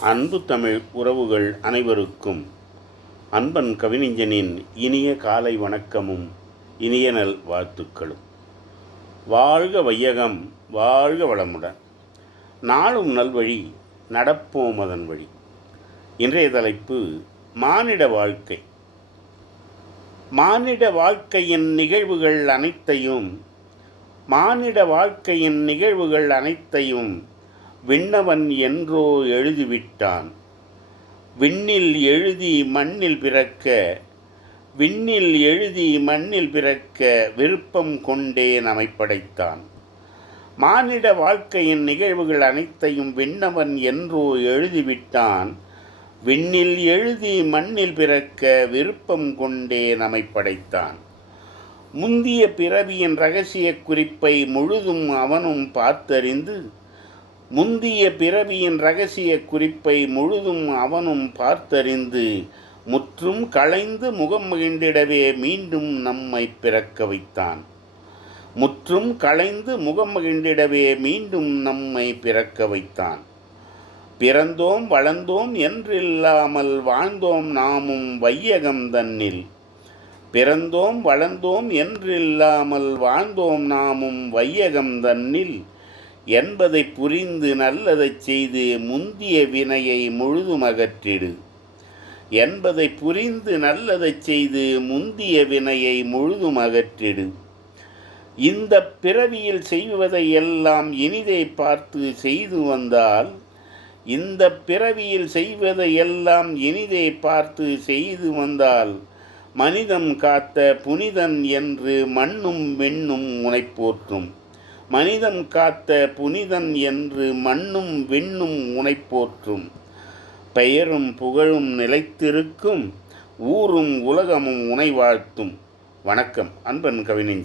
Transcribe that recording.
அன்பு தமிழ் உறவுகள் அனைவருக்கும் அன்பன் கவிஞனின் இனிய காலை வணக்கமும் இனிய நல் வாழ்த்துக்களும். வாழ்க வையகம் வாழ்க வளமுடன். நாளும் நல்வழி நடப்போம் அதன் வழி. இன்றைய தலைப்பு மானிட வாழ்க்கை. மானிட வாழ்க்கையின் நிகழ்வுகள் அனைத்தையும் மானிட வாழ்க்கையின் நிகழ்வுகள் அனைத்தையும் விண்ணவன் என்றோ எழுதிவிட்டான். விண்ணில் எழுதி மண்ணில் பிறக்க விண்ணில் எழுதி மண்ணில் பிறக்க விருப்பம் கொண்டே நம்மை படைத்தான். மானிட வாழ்க்கையின் நிகழ்வுகள் அனைத்தையும் விண்ணவன் என்றோ எழுதிவிட்டான். விண்ணில் எழுதி மண்ணில் பிறக்க விருப்பம் கொண்டே நம்மை படைத்தான். முந்திய பிறவியின் ரகசிய குறிப்பை முழுதும் அவனும் பார்த்தறிந்து முந்திய பிறவியின் ரகசிய குறிப்பை முழுதும் அவனும் பார்த்தறிந்து முற்றும் களைந்து முகம் மகிழ்ந்திடவே மீண்டும் நம்மை பிறக்க வைத்தான். முற்றும் களைந்து முகம் மகிழ்ந்திடவே மீண்டும் நம்மை பிறக்க வைத்தான். பிறந்தோம் வளர்ந்தோம் என்றில்லாமல் வாழ்ந்தோம் நாமும் வையகம் தன்னில். பிறந்தோம் வளர்ந்தோம் என்றில்லாமல் வாழ்ந்தோம் நாமும் வையகம் தன்னில். என்பதை புரிந்து நல்லதை செய்து முந்திய வினையை முழுதும் அகற்றிடு என்பதை புரிந்து நல்லதைச் செய்து முந்திய வினையை முழுதும் அகற்றிடு இந்த பிறவியில் செய்வதை எல்லாம் இனிதை பார்த்து செய்து வந்தால் இந்த பிறவியில் செய்வதை எல்லாம் இனிதை பார்த்து செய்து வந்தால் மனிதம் காத்த புனிதன் என்று மண்ணும் வெண்ணும் உனை போற்றும். மனிதம் காத்த புனிதன் என்று மண்ணும் வெண்ணும் உனை போற்றும். பெயரும் புகழும் நிலைத்திருக்கும் ஊரும் உலகமும் உனை வாழ்த்தும். வணக்கம் அன்பன் கவிஞன்